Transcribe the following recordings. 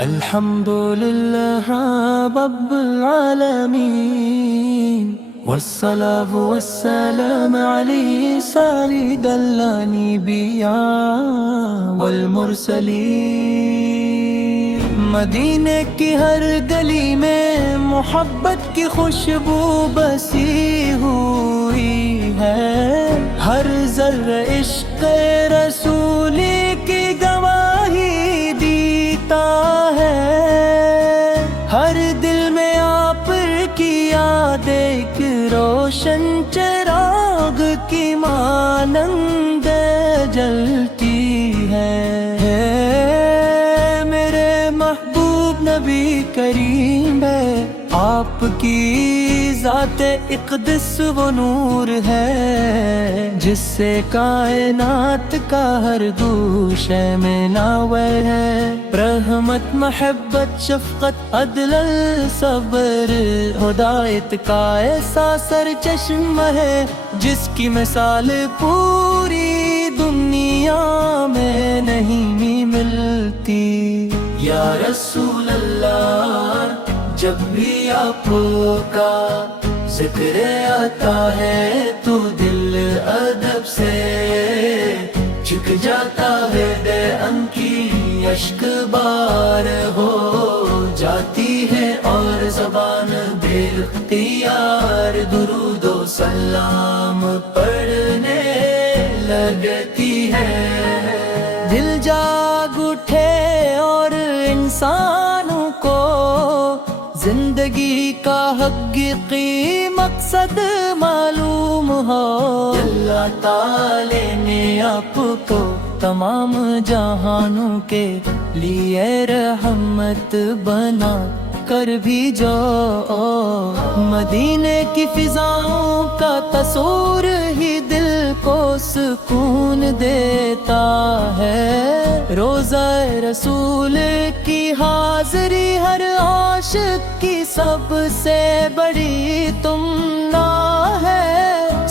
الحمد لله رب العالمين، والصلاة والسلام عليه سيد الأنبياء والمرسلين۔ مدینے کی ہر گلی میں محبت کی خوشبو بسی ہوئی ہے، ہر ذرہ عشق رسولی کی گواہی دیتا ہے، ہر دل میں آپ کی یاد ایک روشن چراغ کی مانند جلتی ہے۔ میرے محبوب نبی کریم ہے، آپ کی ذات اقدس وہ نور ہے، جس سے کائنات کا ہر گوشے میں ناور ہے۔ رحمت، محبت، شفقت، عدل، صبر، ہدایت کا ایسا سر چشم ہے، جس کی مثال پوری دنیا میں نہیں ملتی۔ یا رسول اللہ، جب بھی آپ کا ذکر آتا ہے تو دل ادب سے جھک جاتا ہے، دے ان کی اشک بار ہو جاتی ہے، اور زبان بے اختیار درود و سلام پڑھنے لگتی ہے۔ دل جاگ اٹھے اور انسانوں کو زندگی کا حقیقی مقصد معلوم ہو۔ اللہ تعالی نے آپ کو تمام جہانوں کے لیے رحمت بنا کر بھی جو مدینے کی فضاؤں کا تصور ہی دل کو سکون دیتا ہے۔ روضہ رسول کی حاضری ہر عاشق کی سب سے بڑی تمنا ہے،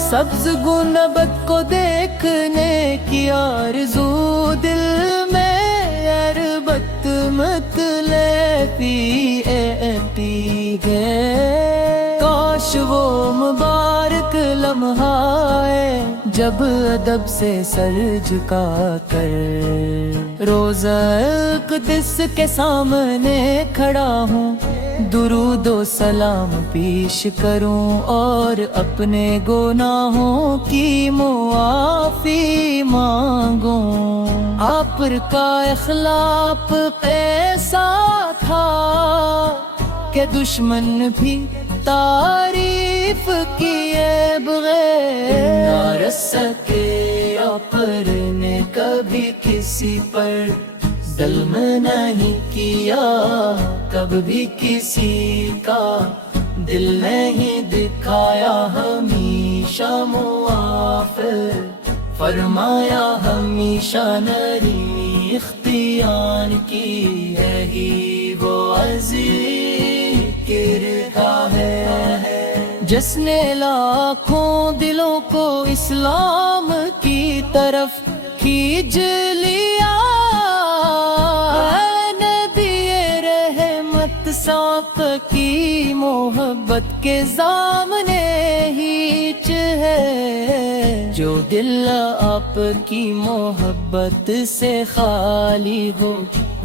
سبز گنبد کو دیکھنے کی آرزو دل میں عربت مطلبی ہے۔ کاش وہ مبارک لمحہ ہے جب ادب سے سر جھکا کر روضہ اقدس کے سامنے کھڑا ہوں، درود و سلام پیش کروں اور اپنے گناہوں کی معافی مانگوں۔ آپ کا اخلاق ایسا تھا کہ دشمن بھی تعریف کیے بغیر نہ رس سکے، آپ نے کبھی کسی پر ظلم نہیں کیا، کبھی بھی کسی کا دل نہیں دکھایا، ہمیشہ معاف فرمایا، ہمیشہ نری اختیار کی یہی وہ ذکر کا ہے، جس نے لاکھوں دلوں کو اسلام کی طرف کھینچ لیا۔ ساق کی محبت کے سامنے ہیچ ہے، جو دل آپ کی محبت سے خالی ہو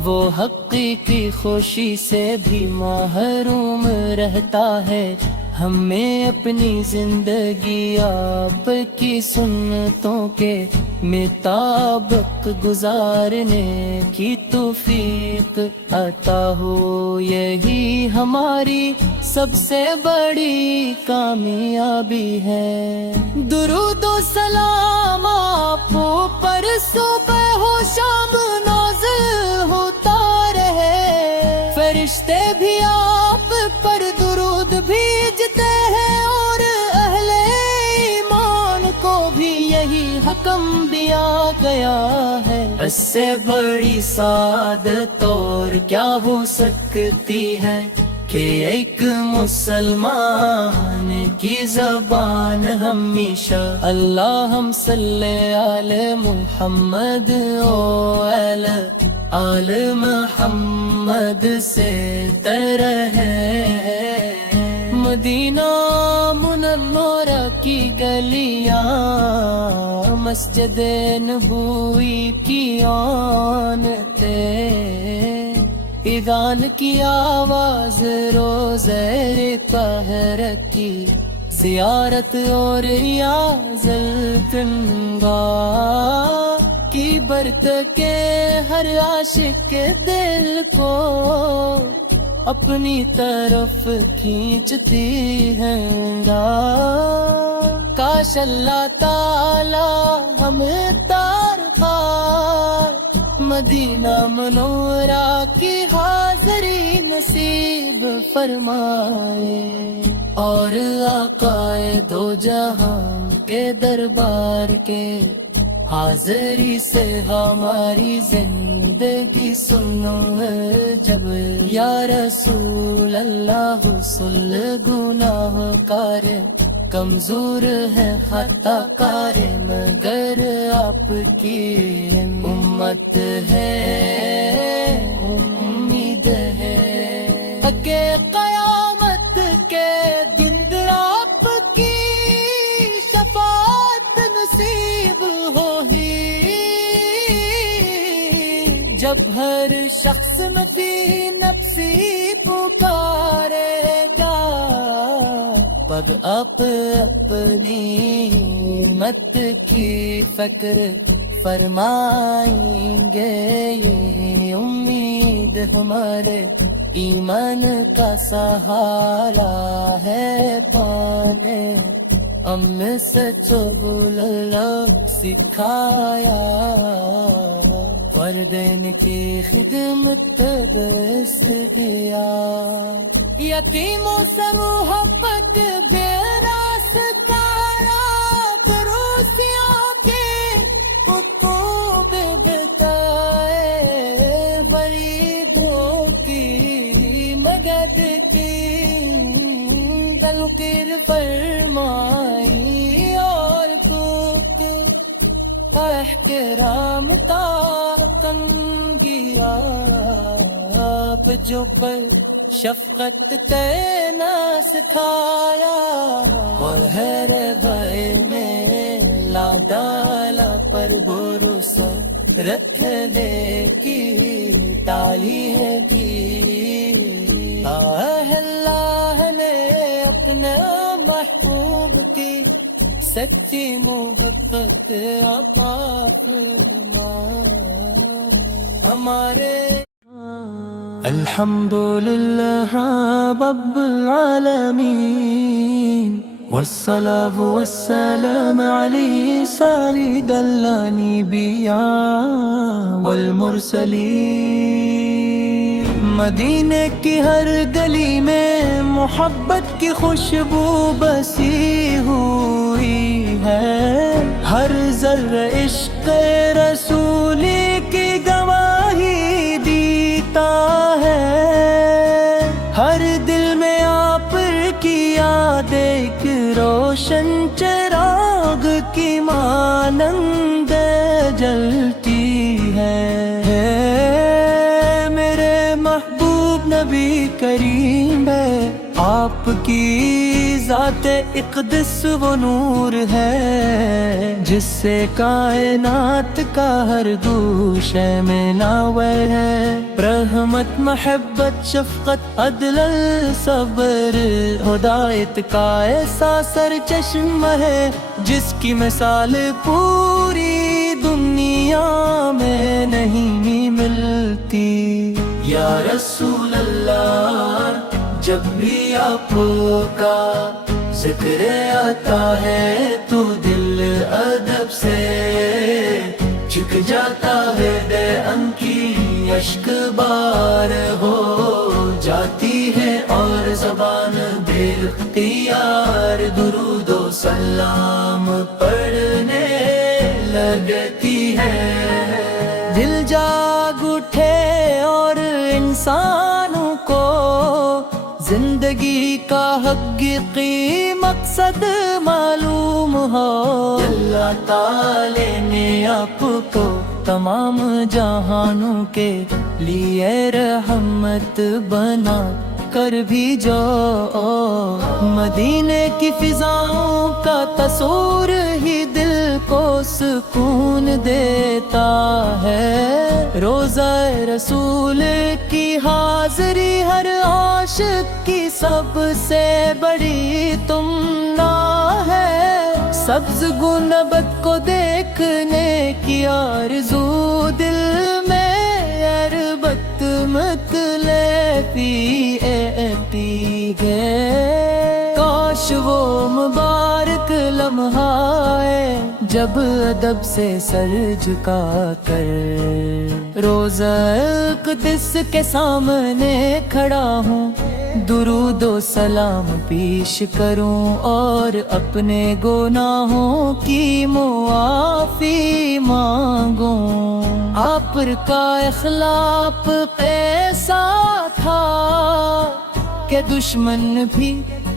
وہ حقیقی خوشی سے بھی محروم رہتا ہے۔ ہمیں اپنی زندگی آپ کی سنتوں کے مطابق گزارنے کی توفیق عطا ہو، یہی ہماری سب سے بڑی کامیابی ہے۔ درود و سلام آپ پر صبح ہو شام نازل ہوتا رہے، فرشتے بھی آپ پر درود بھیجتے ہیں، اور اہل ایمان کو بھی یہی حکم دیا گیا ہے۔ اس سے بڑی سعادت اور کیا ہو سکتی ہے کہ ایک مسلمان کی زبان ہمیشہ اللہم صلی علی محمد و علی آل محمد سے تر ہے، مدینہ منورہ کی گلیاں مسجد نبوی کی آن تھے، اذان کی آواز روزہ طاہر کی زیارت اور ریاض التنگا کی برت کے ہر عاشق کے دل کو اپنی طرف کھینچتی ہے کاش اللہ تعالی ہمیں مدینہ منورہ کی حاضری نصیب فرمائے، اور آقائے دو جہاں کے دربار کے حاضری سے ہماری زندگی سنو جب، یا رسول اللہ حسل گناہ کار کمزور ہے خطا کار، مگر آپ کی امت ہے امید ہے کہ قیامت کے دن آپ کی شفاعت نصیب ہوگی، جب ہر شخص نفی نفسی پکارے گا، پر اپنی مت کی فکر فرمائیں گے، یہ امید ہمارے ایمان کا سہارا ہے پانے، ہم سچو اللہ سکھایا، والدین کی خدمت درس کیا، یتیموں سے محبت بے راستہ دروسیوں کے حقوق بتائے، غریبوں کی مدد کی تلقین فرمائی، اور تو کے احترام کا تنگیا آپ جو پر شفقت تینا سکھایا، اور ہر بھائی میں لا ڈالا پر بھروسہ رکھنے کی تعلیم دی، اللہ نے اپنے محبوب کی سچی محبت عطا فرما ہمارے۔ الحمدللہ رب العالمین، والصلاة والسلام علیہ سید الانبیاء والمرسلین، مدینے کی ہر گلی میں محبت کی خوشبو بسی ہوئی ہے، ہر ذرہ عشق رسولی کی گواہی دیتا ہے، ہر دل میں آپ کی یاد ایک روشن چراغ کی مانند جلتی ہے، میرے محبوب نبی کریم ہے، آپ کی ذات اقدس وہ نور ہے، جس سے کائنات کا ہر گوشے میں ناور ہے، رحمت محبت شفقت عدل صبر ہدایت کا ایسا سر چشم ہے، جس کی مثال پوری دنیا میں نہیں ملتی، یا رسول اللہ جب بھی آپ کا ذکر آتا ہے تو دل ادب سے جھک جاتا ہے، دے ان کی اشک بار ہو جاتی ہے، اور زبان بے اختیار درود و سلام پڑھنے لگتی ہے، دل جاگ اٹھے اور انسانوں کو زندگی کا حقیقی مقصد معلوم ہو، اللہ تعالی نے آپ کو تمام جہانوں کے لیے رحمت بنا کر بھی جو مدینے کی فضاؤں کا تصور ہی دل کو سکون دیتا ہے۔ روضہ رسول کی حاضری ہر عاشق کی سب سے بڑی تمنا ہے۔ سبز گنبد کو دیکھنے کی آرزو دل میں عربت مطلبی آتی ہے۔ کاش وہ مبارک لمحہ ہے جب ادب سے سر جھکا کر روضہ اقدس کے سامنے کھڑا ہوں، درود و سلام پیش کروں اور اپنے گناہوں کی معافی مانگوں۔ آپ کا اخلاق ایسا تھا کہ دشمن بھی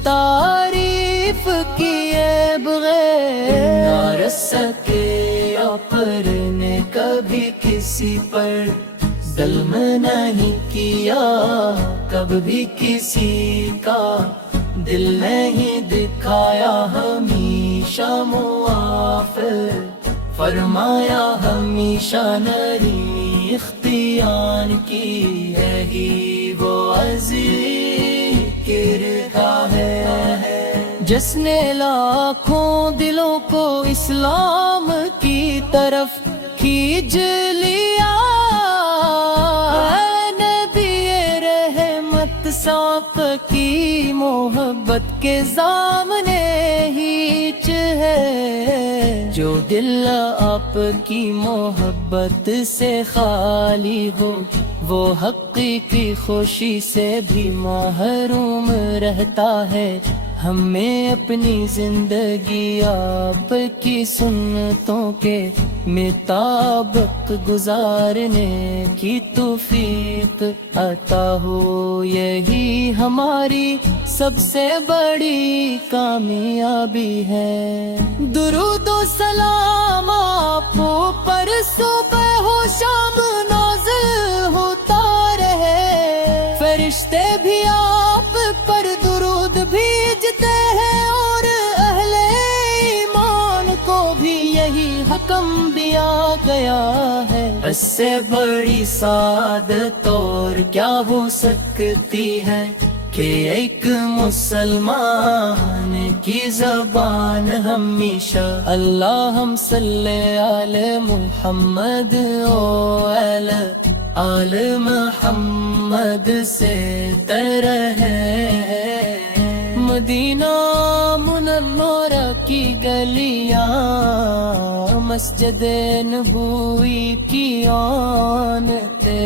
تعریف کیے بغیر نہ رس سکے۔ آپ نے کبھی کسی پر ظلم نہیں کیا، کب بھی کسی کا دل نہیں دکھایا، ہمیشہ معاف فرمایا، ہمیشہ نرمی اختیار کی ہے ہی وہ ذکر کا ہے۔ جس نے لاکھوں دلوں کو اسلام کی طرف کھینچ لیا، سانپ کی محبت کے سامنے ہیچ ہے۔ جو دل آپ کی محبت سے خالی ہو وہ حقیقی خوشی سے بھی محروم رہتا ہے۔ ہمیں اپنی زندگی آپ کی سنتوں کے مطابق گزارنے کی توفیق عطا ہو، یہی ہماری سب سے بڑی کامیابی ہے۔ درود و سلام آپ پر صبح ہو شام نازل ہوتا رہے، فرشتے بھی آپ پر درود بھیجتے ہیں اور اہل ایمان کو بھی یہی حکم دیا گیا ہے۔ اس سے بڑی سعادت اور کیا ہو سکتی ہے کہ ایک مسلمان کی زبان ہمیشہ اللہم صلی علی محمد و علی آل محمد سے تر ہے۔ مدینہ منورہ کی گلیاں مسجد نبوی کی آنتے،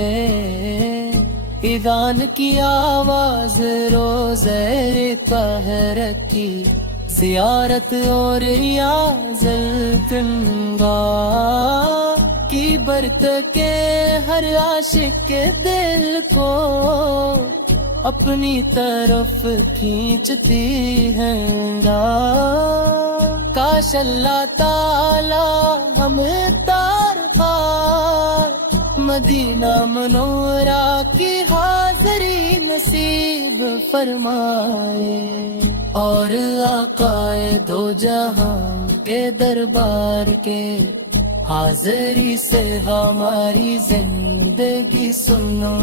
اذان کی آواز روزہ طاہر کی زیارت اور ریاض الجنگا کی برت کے ہر عاشق کے دل کو اپنی طرف کھینچتی ہے گا۔ کاش اللہ تعالی ہمیں مدینہ منورہ کی حاضری نصیب فرمائے اور آقائے دو جہاں کے دربار کے حاضری سے ہماری زندگی سنو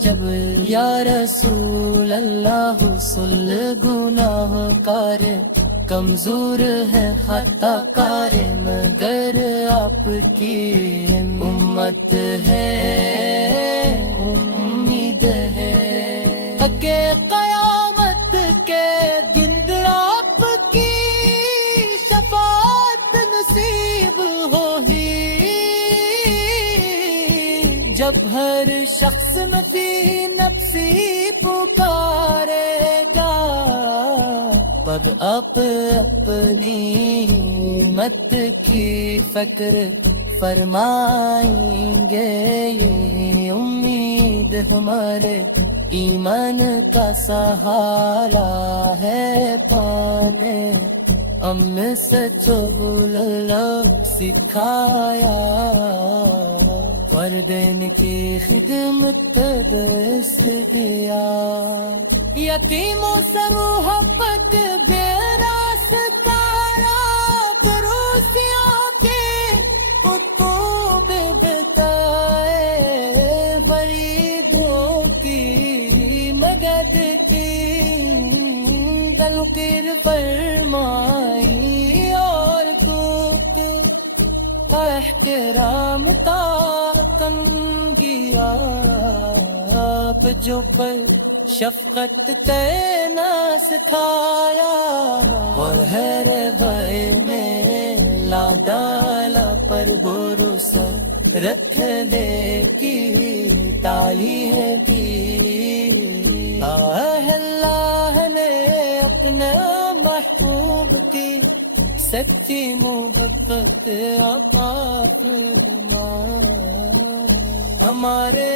جب یا رسول اللہ حسل گناہ کار کمزور ہے خطا کار مگر آپ کی امت ہے امید ہے کہ قیامت کے دن آپ کی شفاعت نصیب ہوگی جب ہر شخص نفسی نفسی پکارے گا پر اپنی مت کی فکر فرمائیں گے یہ امید ہمارے ایمان کا سہارا ہے پانے ہمیں سچول اللہ سکھایا، والدین کی خدمت کا درس دیا، یتیموں سے محبت گہرا ستارا، پڑوسیوں کے حقوق بتائے، غریبوں کی مدد کی، تلقین فرمائی، اور خوب احترام تا کم کیا، آپ جو پر شفقت کرنا سکھایا، اور ہر غیر میں لا ڈالا پر بھروسہ رکھنے کی تعلیم دی، اللہ نے اپنے محبوب کی سچی محبت عطا فرمائے، ہمارے